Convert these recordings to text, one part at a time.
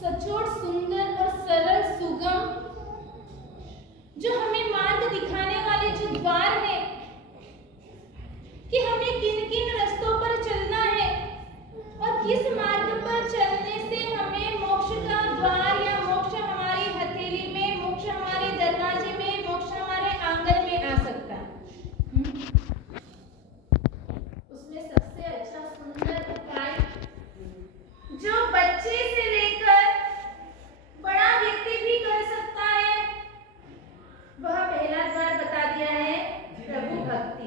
सचोट, सुंदर और सरल, सुगम, जो हमें मार्ग दिखाने वाले जो द्वार है कि हमें किन किन रास्तों पर चलना है और किस मार्ग पर चलने से हमें मोक्ष का द्वार या मोक्ष हमारी हथेली में, मोक्ष हमारे दरवाजे में, मोक्ष हमारे आंगन में आ सकता है। उसमें सबसे अच्छा सुंदर उपाय जो बच्चे से लेकर बड़ा व्यक्ति भी कर सकता है, वह पहला द्वार बता दिया है, प्रभु भक्ति।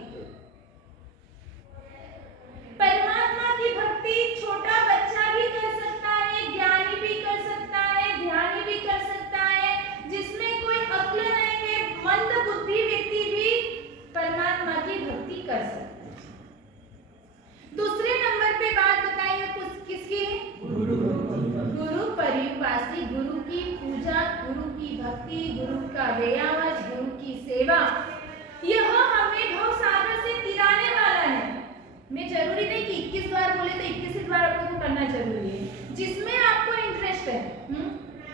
परमात्मा की भक्ति छोटा बच्चा भी कर सकता है, ज्ञानी भी कर सकता है, ध्यानी भी कर सकता है, जिसमें कोई अक्ल नहीं है, मंद बुद्धि व्यक्ति भी परमात्मा की भक्ति कर सकता है। दूसरे नंबर पे बात बताइए किसकी? गुरु पर्युपासी, गुरु की पूजा, गुरु की भक्ति, गुरु का व्यायाम, गुरु की सेवा, यह हमें भवसागर से तिराने वाला है। मैं जरूरी नहीं कि 21 बार बोले तो 21 बार आपको करना जरूरी है, जिसमें आपको इंटरेस्ट है।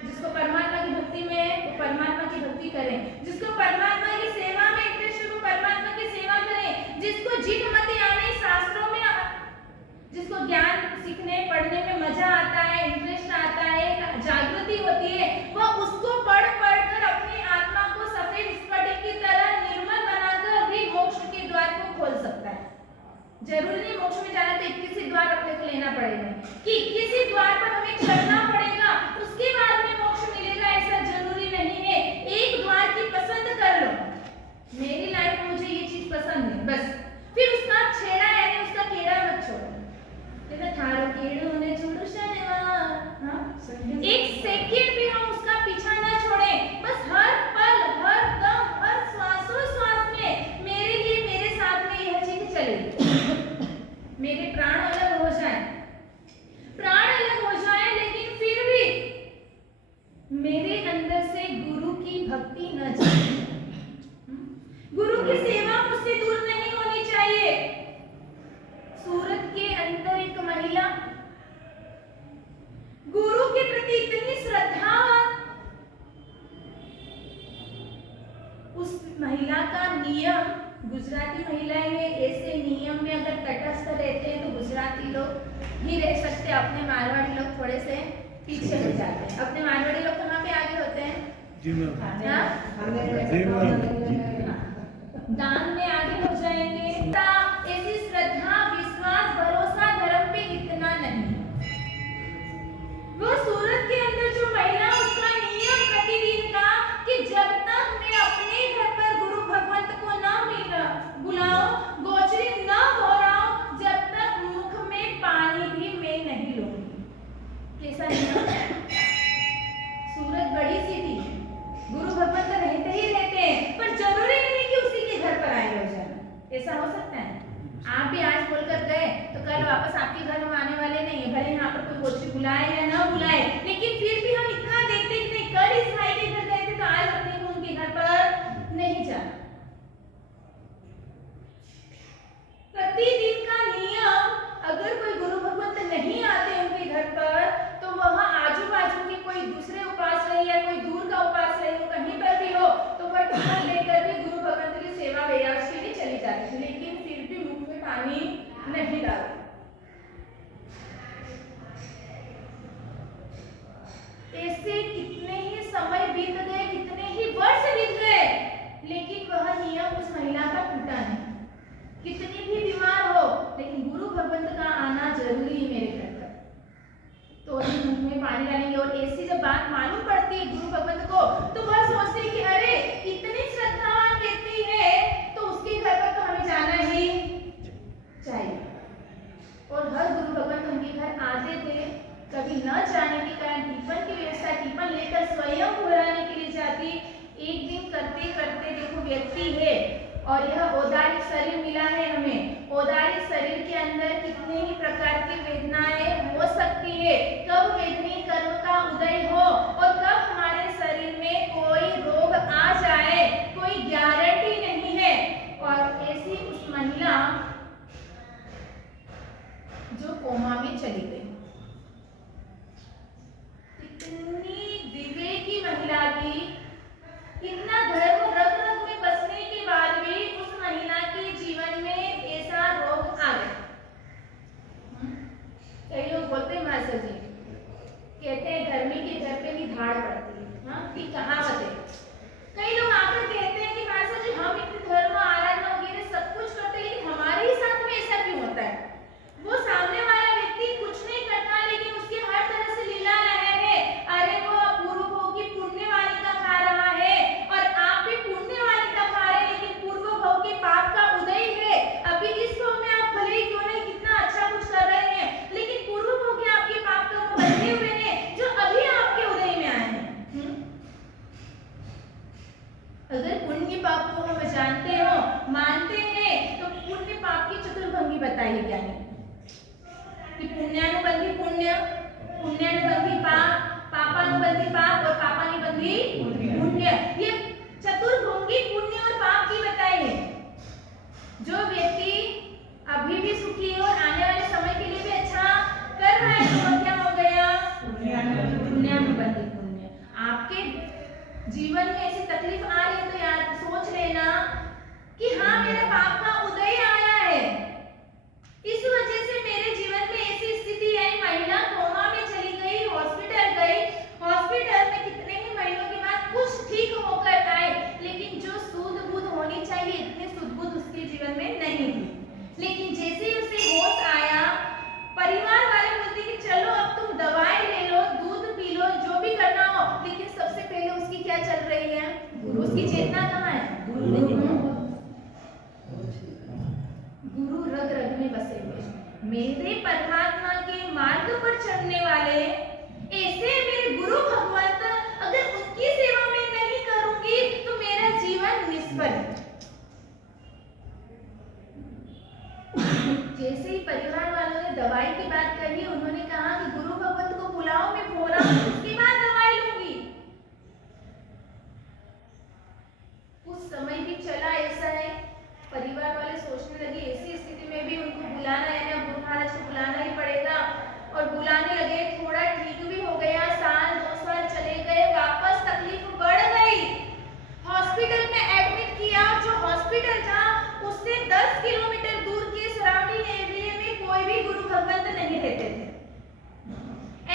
जिसको परमात्मा की भक्ति में है वो परमात्मा की भक्ति करें, जिसको परमात्मा की सेवा में इंटरेस्ट है वो परमात्मा की सेवा करें, जिसको जिन मत आने शास्त्रों में, जिसको ज्ञान सीखने पढ़ने में मजा आता है, इंटरेस्ट आता है, जागृति होती है, वह उसको पढ़ कर अपनी आत्मा को सफेद स्फटिक की तरह निर्मल बनाकर भी मोक्ष के द्वार को खोल सकता है। जरूरी नहीं मोक्ष में जाना तो 21 द्वार अपने को लेना पड़ेगा कि 21 द्वार पर हमें चलना पड़ेगा उसके बाद में मोक्ष मिलेगा, ऐसा जरूरी नहीं है। एक द्वार की पसंद कर लो, मेरी लाइफ में मुझे ये चीज पसंद है, बस फिर उसका छेड़ा यानी उसका केड़ा मत छोड़ो। थारो केड़ो ने छोड़ो शनिवार, एक सेकंड भी हम उसका पीछा ना छोड़ें, बस हर पल, हर दम, हर श्वासोश्वास में मेरे लिए, मेरे साथ में यह चीज चले। मेरे प्राण अलग हो जाए, प्राण अलग हो जाए, लेकिन फिर भी मेरे अंदर से गुरु की भक्ति न जाए, गुरु की सेवा मुझसे दूर नहीं होनी चाहिए। सूरत के अंदर एक महिला गुरु के प्रति इतनी श्रद्धावान, उस महिला का नियम, गुजराती महिलाएं ऐसे नियम में अगर तटस्थ रहते हैं तो गुजराती लोग ही रह सकते, अपने मारवाड़ी लोग थोड़े से पीछे हो जाते हैं। अपने मारवाड़ी लोग कहाँ पे आगे होते हैं? दान में आगे हो जाएंगे। ऐसी श्रद्धा, विश्वास, भरोसा धर्म पे इतना नहीं। वो सूरत के अंदर जो महिला, उसका नियम प्रतिदिन का कि जब तक मैं अपने घर पर गुरु भगवंत को ना बुलाऊं, गोचरी न हो रहा हूं, जब तक मुख में पानी भी मैं नहीं लूंगी। कैसा नियम? सूरत बड़ी सिटी है, गुरु भगवंत रहते ही रहते हैं, पर जरूरी नहीं कि उसी के घर पर आए हो जाना। ऐसा हो सकता है आप भी आज बोलकर गए तो कल वापस आपके घर हम आने वाले नहीं है, भले यहाँ पर कोई गोचरी बुलाए या ना बुलाए, लेकिन फिर भी हम इतना देखते कि नहीं, कल इस भाई के घर गए थे तो आज अपने को उनके घर पर नहीं जाना। प्रतिदिन का नियम, अगर कोई गुरु भगवंत नहीं आते उनके घर पर तो वह आजू बाजू के कोई दूसरे उपास रहे या कोई दूर का उपास रहे, वो कहीं पर भी हो तो वह टिफिन लेकर भी गुरु भगवंत की सेवा व्यायाम के लिए चली जाती थी, लेकिन फिर भी मुख में पानी नहीं डालती। ऐसे कितने ही समय बीत गए, कितने ही वर्ष बीत गए, लेकिन वह नियम उस महिला का टूटा नहीं। कितनी भी बीमार हो, लेकिन गुरु भगवंत का आना जरूरी है मेरे घर पर, तो ही मुख में पानी डालेंगे। और ऐसी जब बात मालूम पड़ती है गुरु भगवंत को तो वह सोचते हैं कि अरे इतनी श्रद्धावान व्यक्ति है तो उसके घर पर तो हमें जाना ही चाहिए। और हर गुरु भगवंत उनके घर आते थे, कभी न जाने के कारण टिफिन की व्यवस्था, टिफिन लेकर स्वयं घुराने के लिए जाती। एक दिन करते करते देखो व्यक्ति है और यह औदारिक शरीर मिला है हमें, औदारिक शरीर के अंदर कितने ही प्रकार की वेदनाएं हो सकती है, कब वेदनी कर्म का उदय हो और कब हमारे शरीर में कोई रोग आ जाए, कोई गारंटी नहीं है। और ऐसी उस महिला जो कोमा में चली गई, बोलते हैं मास्टर जी, कहते हैं धर्मी के घर पे ही धाड़ पड़ती है। हाँ, ये कहावत है। कई लोग आकर कहते हैं कि मास्टर जी हम इतने धर्म आराधना वगैरह सब कुछ करते हैं, लेकिन हमारे ही साथ में ऐसा क्यों होता है? वो सामने वाला व्यक्ति कुछ नहीं करता, लेकिन उसके हर तरह से लीला लहर है। अरे वो पूर्व भोग की पुण्य वाली का खा रहा है और आप भी पुण्य वाली का खा रहे हैं, लेकिन पूर्व भोग के पाप का उदय है। अभी इस भोग में आप भले ही क्यों नहीं कितना अच्छा कुछ कर रहे हैं, लेकिन पूर्व भोग के आपके पाप कर्म बने हुए हैं जो अभी आपके उदय में आए हैं। अगर पुण्य पाप को हम जानते हो, मानते हैं, तो पुण्य पाप की चतुर्भंगी बताइए क्या है कि पुण्यानुबंधी पुण्य, पुण्यानुबंधी पाप, पापानुबंधी पाप और पापानुबंधी पुण्य। ये चतुर्भंगी पुण्य और पाप की बताई है। जो व्यक्ति अभी भी सुखी है और आने वाले समय के लिए भी अच्छा कर रहा है, तो क्या हो गया? पुण्यानुबंधी पुण्य। आपके जीवन में ऐसी तकलीफ आ रही है तो यार सोच लेना कि हाँ मेरे पाप का उदय आया है, इस वजह से मेरे जीवन में ऐसी स्थिति आई। महिला कोमा में चली गई, हॉस्पिटल गई, हॉस्पिटल में कितने ही महीनों के बाद कुछ ठीक होकर आए, लेकिन जो सूझ बूझ होनी चाहिए इतनी सूझ बूझ उसके जीवन में नहीं थी। लेकिन जैसे ही उसे होश आया, परिवार वाले बोलते कि चलो अब तुम दवाई ले लो, दूध पी लो, जो भी करना हो, लेकिन सबसे पहले उसकी क्या चल रही है? उसकी चेतना कहाँ है? गुरु रग रग में बसे हुए। मेरे परमात्मा के मार्ग पर चलने वाले ऐसे मेरे गुरु भगवंत, अगर उनकी सेवा में नहीं करूंगी तो मेरा जीवन निष्फल है। जैसे ही परिवार वालों ने दवाई की बात कही, उन्होंने कहा कि गुरु भगवंत को बुलाओ, मैं बोला उसके बाद दवाई लूंगी। कुछ समय भी चला ऐसा है, परिवार वाले सोचने लगे ऐसी स्थिति में भी उनको बुलाना है ना, गुरु महाराज को बुलाना ही पड़ेगा, और बुलाने लगे। थोड़ा ठीक भी हो गया, साल 2 साल चले गए, वापस तकलीफ बढ़ गई। हॉस्पिटल में एडमिट किया। जो हॉस्पिटल था उससे 10 किलोमीटर दूर के सराउंडिंग एरिया में कोई भी गुरु भगवंत नहीं रहते थे।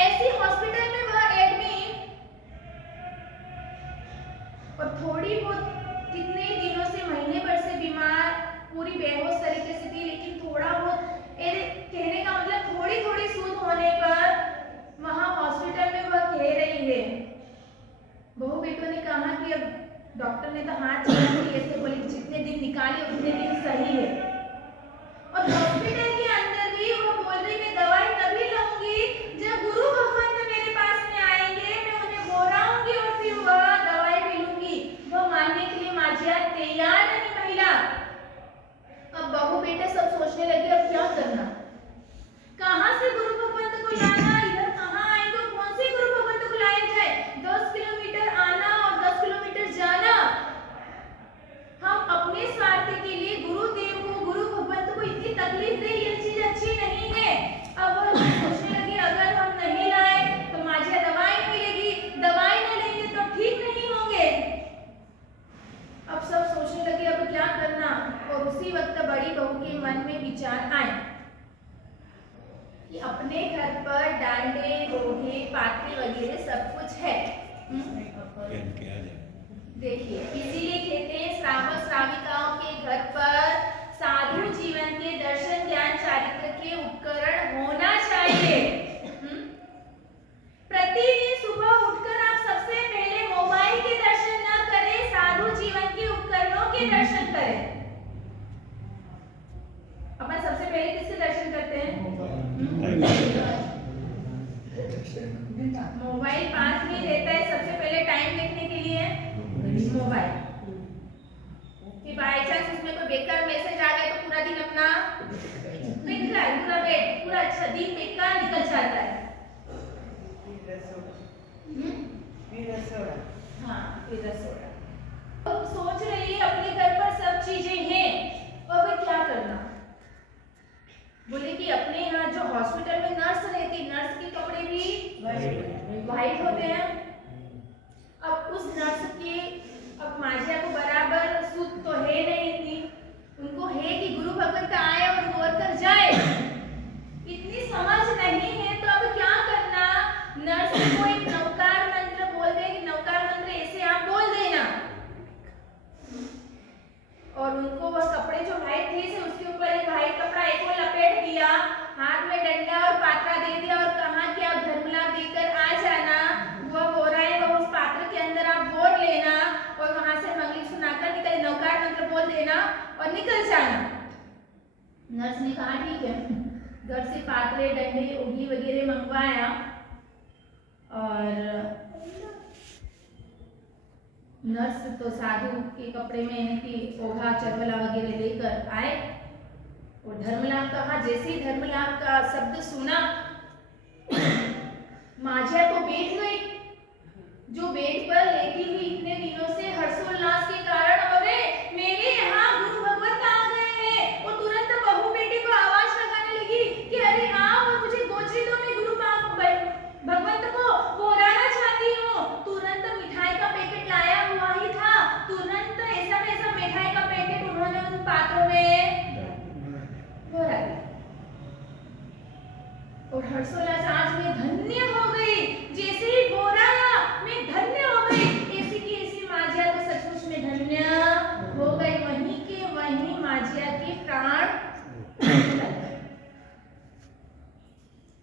ऐसी हॉस्पिटल में वह एडमिट, और थोड़ी बहुत कितने दिनों से, महीने भर से बीमार, पूरी बेहोश तरीके से थी, लेकिन थोड़ा बहुत कहने का मतलब थोड़ी थोड़ी सूझ होने पर वहां हॉस्पिटल में वह कह रही है। बहू बेटों ने कहा कि अब डॉक्टर ने तो हाथ चला दिए, ऐसे बोले जितने दिन निकाले उतने दिन सही है। और हॉस्पिटल के अंदर भी वो बोल रही मैं दवाई तभी लूंगी जब गुरु भगवंत मेरे पास में आएंगे, मैं उन्हें बोलाऊंगी और फिर वह दवाई भी लूंगी। वो मानने के लिए माजिया तैयार नहीं महिला। अब बहू बेटे सब सोचने लगे अब क्या करना, कहां से गुरु भगवंत को लाना, इधर कहां आएंगे, कौन से गुरु भगवंत को लाया जाए? 10 किलोमीटर आना और 10 किलोमीटर जाना। हम अपने स्वार्थ के लिए गुरुदेव को, गुरु भगवंत को इतनी तकलीफ दे, ये चीज अच्छी नहीं है। अब वो सोचने लगे अगर हम नहीं लाए तो माजिया दवाई नहीं मिलेगी, दवाई न लेंगे तो ठीक नहीं होंगे। अब सब सोचने लगे अब क्या करना, और उसी वक्त बड़ी बहू के मन में विचार आए कि अपने घर पर डांडे, रोहे, पाते वगैरह सब कुछ है। देखिए इसीलिए कहते हैं श्रावक श्राविकाओं के घर पर साधु जीवन के दर्शन, ज्ञान, चारित्र के उपकरण होना चाहिए। प्रतिदिन सुबह उठकर आप सबसे पहले मोबाइल के दर्शन न करें, साधु जीवन के उपकरणों के दर्शन करें। अपन सबसे पहले किससे दर्शन करते हैं? मोबाइल पास में रहता है, सबसे पहले टाइम देखने के लिए मोबाइल। फिर बाय चांस उसमें कोई बेकार मैसेज आ गया तो पूरा दिन अपना बेकार, पूरा बेड, पूरा अच्छा दिन बेकार निकल जाता है। हाँ, फिर रसोड़ा। अब सोच रही है अपने घर पर सब चीजें हैं और वे क्या करना। बोले कि अपने यहाँ जो हॉस्पिटल में नर्स रहती, नर्स के कपड़े भी वाइट होते हैं। अब उस नर्स के, अब माजिया को बराबर सूझ तो है नहीं थी, उनको है कि गुरु भगवंत आए और गौर कर जाए, इतनी समझ नहीं है। तो पात्रे डंडे उंगली वगैरह मंगवाया और नर्स तो साधु के कपड़े में है कि ओढ़ा चरवला वगैरह लेकर आए और धर्मलाभ कहा। जैसे ही धर्मलाभ का शब्द सुना माझिया तो बैठ गई, जो बेड पर लेटी हुई इतने दिनों से हर्षोल्लास के कारण, अरे मेरे यहाँ गुरु भगवत आ गए हैं। वो तुरंत बहू बेटी को आवाज लगाने लगी कि अरे हाँ वो मुझे गोचरी दो, मैं गुरु भगवंत को बोलाना चाहती हूँ। तुरंत मिठाई का पैकेट लाया हुआ ही था, तुरंत ऐसा वैसा मिठाई का पैकेट उन्होंने उन पात्रों में भरा दिया और हर्षोल्लास आज मैं धन्य हो गई। जैसे ही बोराया मैं धन्य हो गई, ऐसी की ऐसी माझिया तो सचमुच में धन्य हो गई। वहीं के वहीं माझिया के प्राण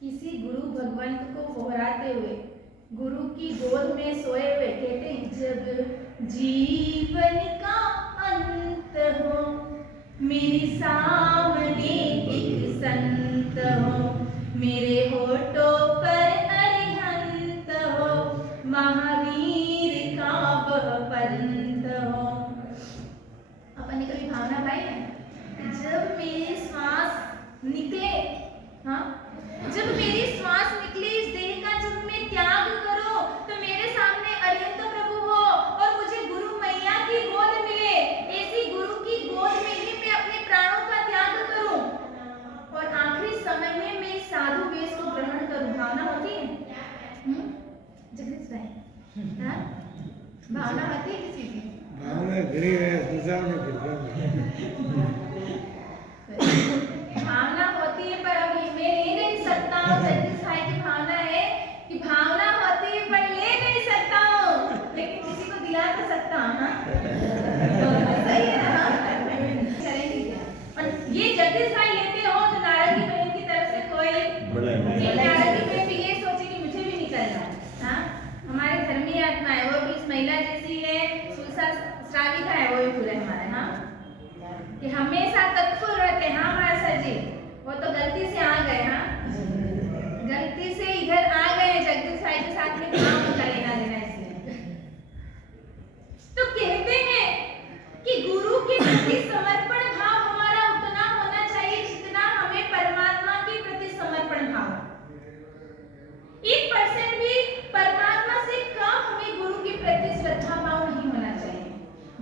किसी गुरु भगवंत को बोहराते हुए गुरु की गोद में सोए हुए कहते हैं, जब जीवन का अंत हो मेरे सामने एक संत हो, मेरे होठों पर अरिहंत हो, महावीर का वह पंथ हो। अपन ने कभी भावना पाई है? जब मेरी श्वास निकले, हाँ, जब मेरी श्वास निकले इस देह का, जब मैं त्याग करूं तो मेरे सामने अरिहंत प्रभु हो और मुझे गुरु मैया की गोद मिले। ऐसी गुरु की गोद में ही मैं अपने प्राणों का त्याग करूं और आखिरी समय में मैं साधु वेश को ग्रहण करूं। भावना होती है? जगदीश भाई, हाँ, भावना होती है किसी की? भावना घड़ी है संसार में भावना होती है, पर अभी मैं ले नहीं सकता हूँ। जगदीश भाई की भावना है कि भावना होती है पर ले नहीं सकता हूँ, लेकिन किसी को दिला तो सकता हूँ। हाँ, सही है ना? चलेंगे क्या? और ये जगदीश भाई लेते हो तो नारंगी बहन की तरफ से कोई नारंगी बहन भी ये सोचे कि मुझे भी निकलना है। हाँ, हमारे धर्मी आत्मा है, वो भी इस महिला जैसी है, श्राविका है, वो भी पूरे हमारे, हाँ, कि हमेशा तत्पर रहते हैं। हाँ मास्टर जी, वो तो गलती से आ गए, हाँ, गलती से इधर आ गए जगदीश भाई के साथ में, काम उनका लेना देना इसलिए। तो कहते हैं कि गुरु के प्रति समर्पण भाव हमारा उतना होना चाहिए जितना हमें परमात्मा के प्रति समर्पण भाव। 1% भी परमात्मा से कम हमें गुरु के प्रति श्रद्धा भाव नहीं होना चाहिए।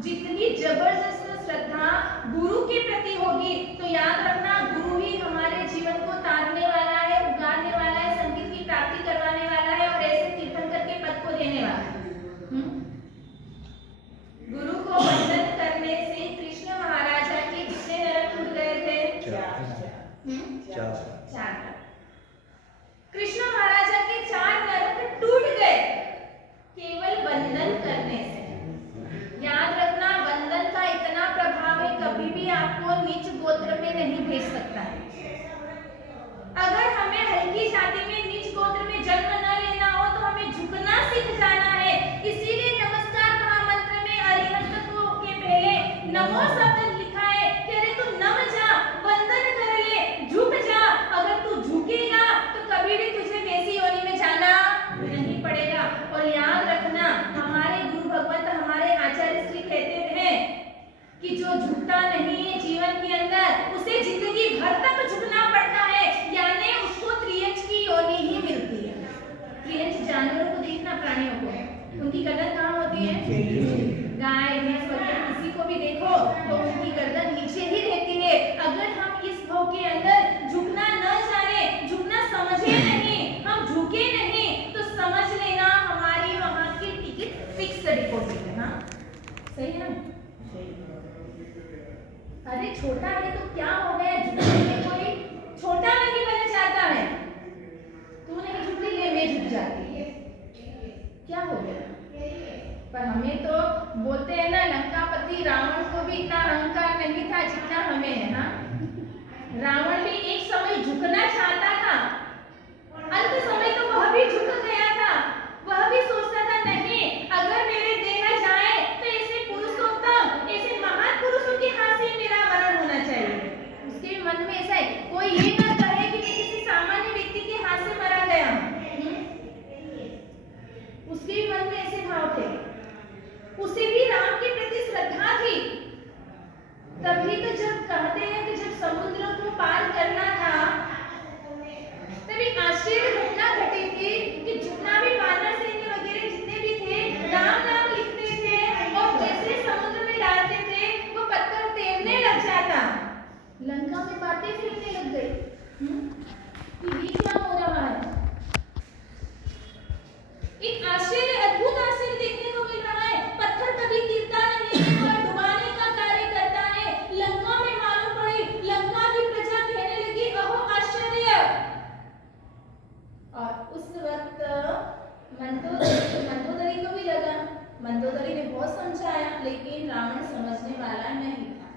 जितनी जबरदस्त श्रद्धा गुरु के प्रति होगी तो याद रखना गुरु ही हमारे जीवन को तारने वाला है, उगारने वाला है, संगीत की प्राप्ति करवाने वाला है और ऐसे तीर्थंकर के पद को देने वाला है। गुरु को वंदन करने से कृष्ण महाराजा के कितने नरक टूट गए थे? 4। कृष्ण महाराजा के 4 नरक टूट गए केवल वंदन करने से। याद रखना, वंदन का इतना प्रभाव है, कभी भी आपको नीच गोत्र में नहीं भेज सकता है। अगर हमें हल्की जाति में नीच गोत्र में जन्म न लेना हो तो हमें झुकना सीख जाना है। इसीलिए नमस्कार महामंत्र में अरिहंत को के पहले नमो शब्द लिखा है कि अरे तू नम जा, वंदन कर ले, झुक जा। अगर तू झुकेगा तो कभी भी तुझे वैसी योनि में जाना नहीं पड़ेगा। और याद रखना, हमारे गुरु भगवंत हमारे आचार्य श्री कहते हैं कि जो झुकता नहीं है जीवन के अंदर उसे जिंदगी भर तक झुकना पड़ता है, यानी उसको त्रियंच की योनि ही मिलती है। त्रियंच जानवरों को देखना, प्राणियों को, उनकी गर्दन कहाँ होती है? गाय भैंस वगैरह किसी को भी देखो तो उनकी गर्दन नीचे ही रहती है। अगर हम इस भाव के अंदर झुकना न जाने, झुकना समझे नहीं, हम झुके नहीं, तो समझ लेना हमारी वहां की टिकट फिक्स डिपॉजिट है। हाँ, सही है ना? अरे छोटा है तो क्या हो गया, झुकने में कोई छोटा नहीं बनना चाहता है। तू नहीं झुकती ले मैं झुक जाती है, क्या हो गया? पर हमें तो बोलते हैं ना, लंकापति रावण को भी इतना अहंकार नहीं था जितना हमें है। हाँ, रावण भी एक समय झुकना चाहता था, अंत समय तो वह भी झुक गया था। वह भी सोचता था नहीं, अगर मेरे देह जाए तो ऐसे पुरुषोत्तम, ऐसे महान पुरुषों के हाथ से मेरा मरण होना चाहिए। उसके मन में ऐसा है, कोई ये ना कहे कि मैं किसी अब उस वक्त मंदोदरी को भी लगा, मंदोदरी ने बहुत समझाया, लेकिन रावण समझने वाला नहीं था।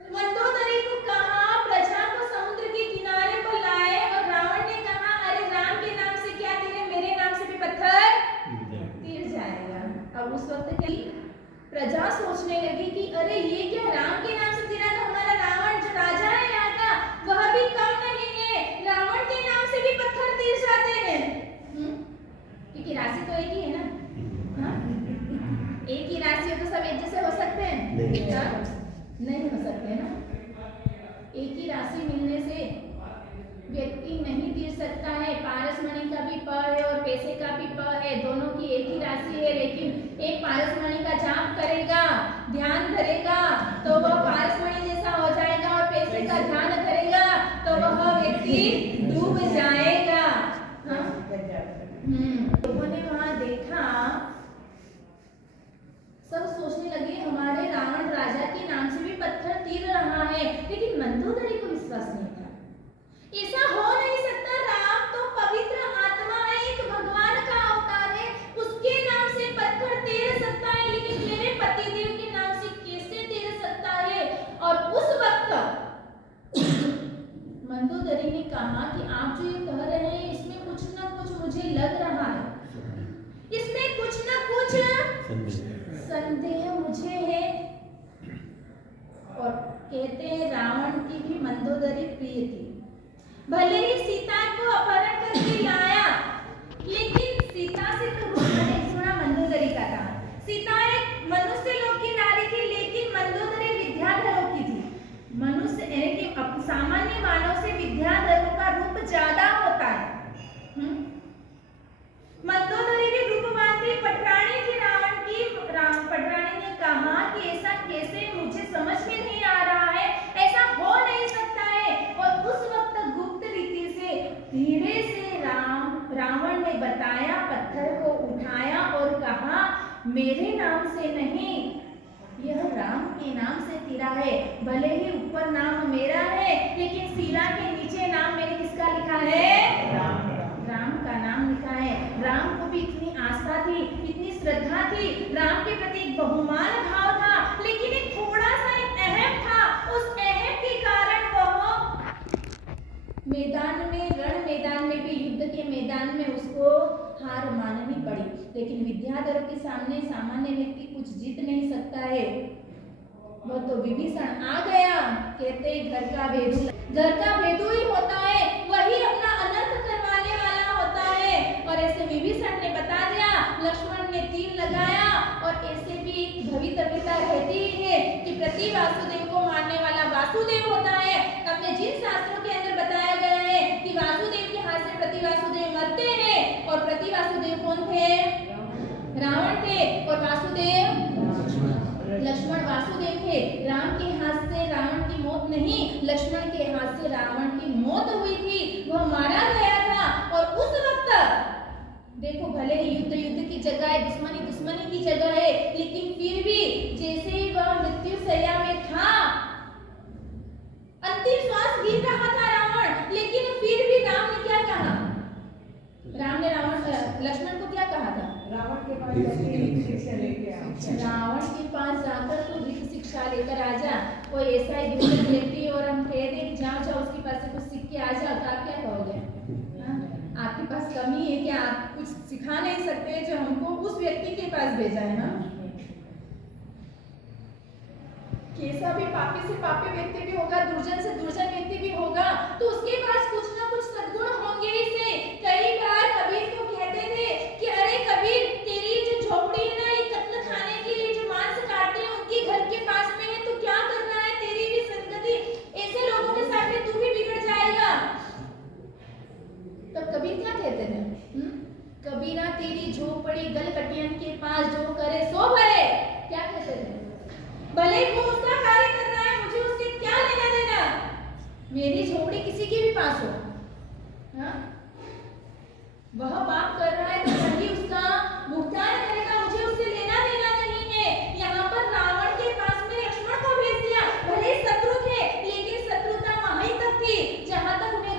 मंदोदरी को कहा प्रजा को समुद्र के किनारे पर लाए, और रावण ने कहा अरे राम के नाम से क्या तेरे मेरे नाम से भी पत्थर तीर जाएगा। अब उस वक्त की प्रजा सोचने लगी कि अरे ये क्या राम के नाम से तीरा, तो हमारा रावण जो राजा है यहाँ का वह भी कम नहीं है, रावण के नाम से भी पत्थर तीर जाते हैं। क्योंकि राशि तो एक ही है ना, हाँ? एक ही राशि हो तो सब एक जैसे हो सकते हैं? नहीं हो सकते ना। एक ही राशि मिलने से व्यक्ति नहीं तीर सकता है। पारसमणि का भी प है और पैसे का भी प है, दोनों की एक ही राशि है, लेकिन एक पारसमणि का जाप करेगा, ध्यान धरेगा तो वह पारसमणि जैसा हो जाएगा, और पैसे का ध्यान धरेगा तो वह व्यक्ति डूब जाएगा। लोगों ने वहां देखा, सब सोचने लगे हमारे रावण राजा के नाम से भी पत्थर तीर रहा है, लेकिन मंदोदरी को विश्वास नहीं था। ऐसा हो नहीं सकता, राम तो पवित्र आत्मा है, एक भगवान का अवतार है, उसके नाम से पत्थर तीर सकता है, लेकिन मेरे पतिदेव के नाम से कैसे तीर सकता है। और उस वक्त मंदोदरी ने कहा कि आप जो ये कह रहे हैं इसमें कुछ ना कुछ मुझे लग रहा है, इसमें कुछ ना कुछ संदेह मुझे है। और कहते हैं रावण की भी मंदोदरी प्रिय थी, भले ही सीता को अपहरण करके लाया, लेकिन सीता से तो थोड़ा मंदोदरी का था। सीता एक मनुष्य लोक की नारी थी, लेकिन मंदोदरी विद्याधरों की थी। मनुष्य यानी कि सामान्य मानव से विद्याधरों का रूप ज्यादा होता है। मंदोदरी भी रूपवान थी, पटरानी थी रावण की। पटरानी ने कहा कि ऐसा कैसे, मुझे समझ में नहीं आ रहा है, ऐसा हो नहीं सकता है। और उस वक्त गुप्त रीति से धीरे से रावण ने बताया, पत्थर को उठाया और कहा मेरे नाम से नहीं, यह राम के नाम से तीरा है। भले ही ऊपर नाम मेरा है, लेकिन शिला के नीचे नाम मैंने किसका लिखा है? राम का नाम लिखा है। राम को भी इतनी आस्था थी, इतनी श्रद्धा थी, राम के प्रति एक बहुमान भाव था, लेकिन एक थोड़ा सा एक अहम था। उस अहम के कारण वह मैदान में, रण मैदान में भी, युद्ध के मैदान में उसको हार माननी पड़ी। लेकिन विद्याधरों के सामने सामान्य व्यक्ति कुछ जीत नहीं सकता है। वह तो विभीषण आ गया, कहते घर का भेदू ही होता है, वही अपना अनर्थ करवाने वाला होता है। और ऐसे विभीषण ने बता दिया, लक्ष्मण ने तीर लगाया। और ऐसे भी भवितव्यता रहती है कि प्रति वासुदेव को मारने वाला वासुदेव होता है। अपने जिन शास्त्रों के अंदर बताया गया है कि वासुदेव के हाथ से प्रति वासुदेव मरते हैं, और प्रति वासुदेव कौन थे? रावण थे, और वासुदेव लक्ष्मण वासुदेव थे। राम के हाथ से रावण की मौत नहीं, लक्ष्मण के हाथ से रावण की मौत हुई थी, वह मारा गया था। और उस वक्त देखो, भले ही युद्ध की जगह है, दुश्मनी की जगह है, लेकिन फिर भी जैसे ही वह मृत्युशैया में था, अंतिम श्वास गिर रहा था रावण, लेकिन फिर भी राम ने क्या कहा? राम ने लक्ष्मण को क्या कहा था? रावण के पास जाकर तो वीर शिक्षा लेकर आ जा। कोई ऐसा ही दुर्लभ व्यक्ति और हम कह दें कि जाओ उसके पास से कुछ सीख के आ जाओ, तो आप क्या कहोगे? आपके पास कमी है कि आप कुछ सिखा नहीं सकते जो हमको उस व्यक्ति के पास भेजा है ना? कैसा भी पापी से पापी व्यक्ति भी होगा, दुर्जन से दुर्जन व्यक्ति भी होगा, तो उसके पास कुछ ना कुछ सद्गुण होंगे ही से। कई बार कबीर को कहते थे कि अरे कबीर, तेरी जो झोपड़ी है ना, ये कत्ल खाने के लिए जो मांस काटते हैं उनके घर के पास में है, तो क्या करना है, तेरी भी संगति, ऐसे लोगों के सामने तू भी बिगड़ जाएगा। तब कबीर क्या कहते थे? कबीरा तेरी झोपड़ी गलकटियन के पास, जो करे सो भरे। क्या कहते थे? भले वो उसका कार्य कर रहा है, मुझे उससे क्या लेना देना, मेरी झोपड़ी किसी के भी पास हो, हाँ? वह पाप कर रहा है तो वही उसका भुगतान करेगा, मुझे उससे लेना देना नहीं है। यहाँ पर रावण के पास में लक्ष्मण को भेज दिया, भले शत्रु थे, लेकिन शत्रुता वहीं तक थी जहाँ तक मैं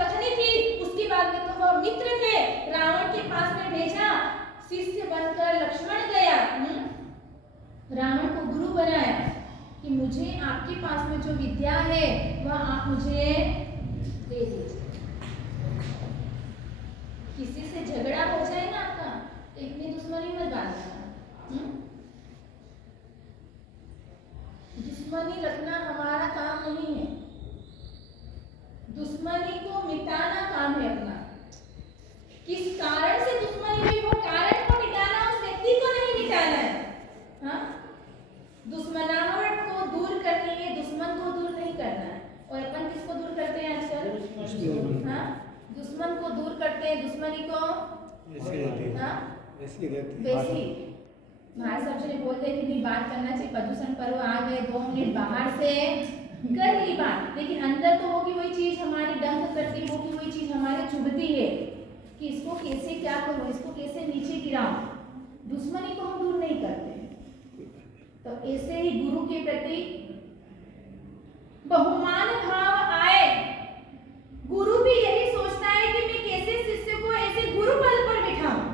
मुझे आपके पास में जो विद्या है वह आप मुझे दे दीजिए। किसी से झगड़ा हो जाए ना आपका तो इतनी दुश्मनी मत बांधना। दुश्मनी रखना हमारा काम नहीं है, दुश्मनी को मिटाना काम है अपना। किस कारण से दुश्मनी हुई वो कारण को मिटाना, उस व्यक्ति को नहीं मिटाना है। हाँ, दुश्मनाहट को दूर करनी है, दुश्मन को दूर नहीं करना है। और अपन किसको दूर करते हैं आजकल? हाँ, दुश्मन को दूर करते हैं, दुश्मनी को वैसी महाराज साहब जी ने बोलते कि नहीं बात करना चाहिए, प्रदूषण पर्व आ गए 2 मिनट बाहर से कर ली बात, लेकिन अंदर तो होगी वही चीज हमारी डंक करती, होगी वही चीज हमारे चुभती है कि इसको कैसे क्या करूं, इसको कैसे नीचे गिराऊं। दुश्मनी को हम दूर नहीं करते। तो ऐसे ही गुरु के प्रति बहुमान भाव आए। गुरु भी यही सोचता है कि मैं कैसे शिष्य को ऐसे गुरु पद पर बिठाऊं।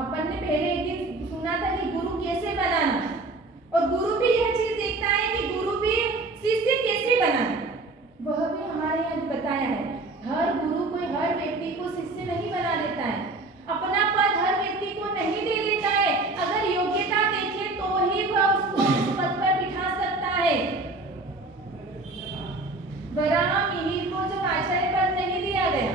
अपन ने पहले एक दिन सुना था कि गुरु कैसे बनाना, और गुरु भी यह चीज देखता है कि गुरु भी शिष्य कैसे बनाए, वह भी हमारे यहाँ बताया है। हर गुरु कोई हर व्यक्ति को शिष्य नहीं बना देता है, अपना पद हर व्यक्ति को नहीं दे देता है। अगर योग्यता देखे तो ही वह उसको उस पद पर बिठा सकता है। वराह मिहिर को जब आचार्य पद नहीं दिया गया,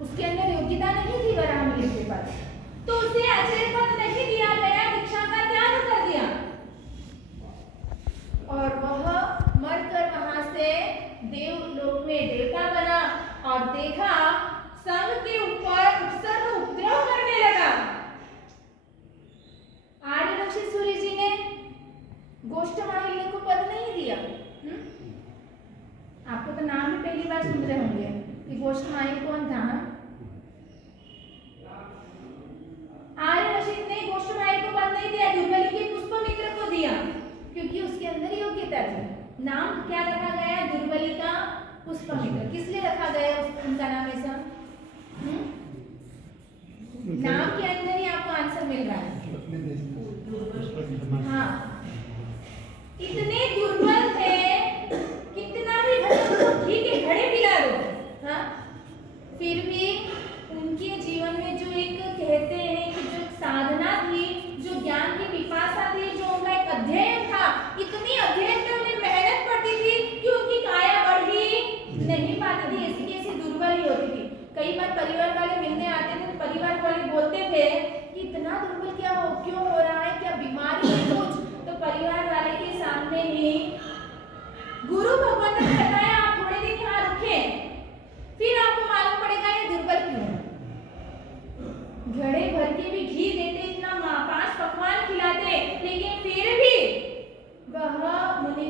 उसके अंदर योग्यता नहीं थी वराह मिहिर के पास, तो उसे आचार्य पद नहीं दिया गया, दीक्षा का त्याग कर दिया और वह मरकर वहां से देवलोक में देवता बना और देखा संघ के ऊपर उपसर्ग उपद्रव करने लगा। आर्य ऋषि सूर्य जी ने गोष्ठमाहिल्य को पद नहीं दिया। आपको तो नाम भी पहली बार सुन रहे होंगे कि गोष्ठमाहिल्य कौन था। आर्य ऋषि ने गोष्ठमाहिल्य को पद नहीं दिया, दुर्बली के पुष्पमित्र को दिया क्योंकि उसके अंदर योग्यता थी। नाम क्या रखा गया? दुर्बली का पुष्पमित्र। किस लिए रखा गया उनका नाम ऐसा? नाम के अंदर ही आपको आंसर मिल रहा है। हाँ, इतने दुर्बल थे, कितना भी घी के घड़े पिला दो, हाँ, फिर भी उनके जीवन में जो एक कहते हैं कि जो साधना थी, जो ज्ञान की पिपासा थी, जो उनका एक अध्ययन था, इतनी अध्ययन में उन्हें मेहनत पड़ती थी कि उनकी काया बढ़ ही नहीं पाती थी, ऐसी कैसी दुर्बल ही होती थी। कई बार परिवार वाले मिलने आते थे तो परिवार वाले बोलते थे कि इतना दुर्बल क्यों हो रहा है, क्या बीमारी है कुछ? तो परिवार वाले के सामने ही गुरु भगवान ने बताया आप थोड़े दिन यहाँ रुके, फिर आपको मालूम पड़ेगा ये दुर्बल क्यों है। घड़े भर के भी घी देते, इतना 5 पकवान खिलाते, लेकिन फिर भी वह मुनि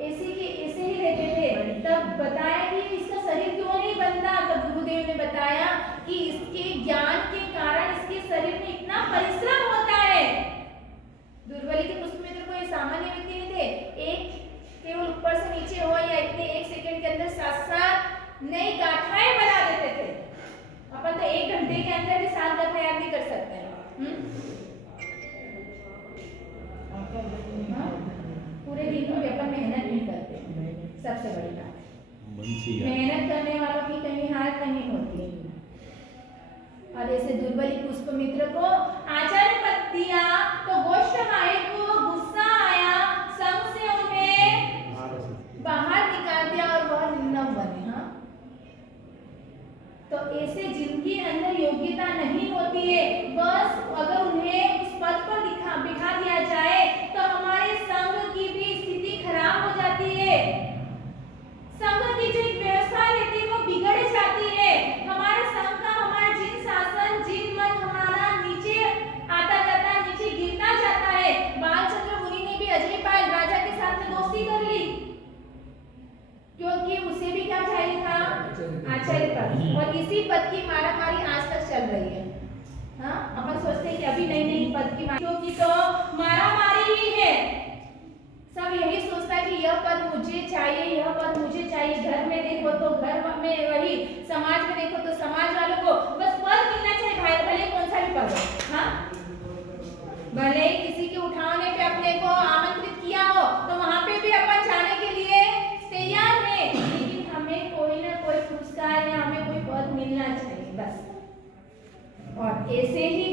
ऐसे ही रहते थे। तब बताया कि इसका शरीर क्यों नहीं बनता, तब गुरुदेव ने बताया कि इसके ज्ञान के कारण इसके शरीर में इतना परिश्रम होता है। दुर्बली के पुष्पमित्र कोई सामान्य व्यक्ति नहीं थे, एक केवल ऊपर से नीचे हो या इतने 1 सेकंड के अंदर 7 नई गाथाएं बना देते थे। अपन तो 1 घंटे के अंदर भी 7 गाथा याद नहीं कर सकते हैं। पूरे दिन में अपन मेहनत नहीं करते, सबसे बड़ी बात मेहनत करने वालों की कहीं हार नहीं होती। और ऐसे दुर्बली पुष्पमित्र को आचार्य पद दिया तो गोष्ठमाहिल्य को गुस्सा आया, संघ से उन्हें बाहर निकाल दिया और वह निम्न बने। हाँ, तो ऐसे जिनके अंदर योग्यता नहीं होती है, बस अगर उन्हें उस पद पर बिठा दिया जाए तो हमारे संघ की भी स्थिति खराब हो जाती है। संघ की जो एक व्यवस्था रहती है वो बिगड़ जाती है। हमारे संघ का हमारा जिन शासन जिन मन हमारा नीचे आता जाता है, नीचे गिरता जाता है। बालचंद्र मुनि ने भी अजय पाल राजा के साथ में दोस्ती कर ली क्योंकि उसे भी क्या चाहिए था? आचार्य पद। और इसी पद की मारामारी आज तक चल रही है। हाँ, अपन सोचते हैं कि अभी नहीं पद की क्योंकि तो मारामारी ही है। सब यही सोचता है कि यह पद मुझे चाहिए, यह पद मुझे चाहिए। घर में देखो तो घर में वही, समाज में देखो तो समाज वालों को बस पद मिलना चाहिए, भले कौन सा भी पद हो। हाँ, भले किसी के उठाने पे अपने को आमंत्रित किया हो तो वहां पे भी अपन जाने के लिए तैयार हैं, लेकिन हमें कोई ना कोई पुरस्कार या हमें कोई पद मिलना चाहिए बस। और ऐसे ही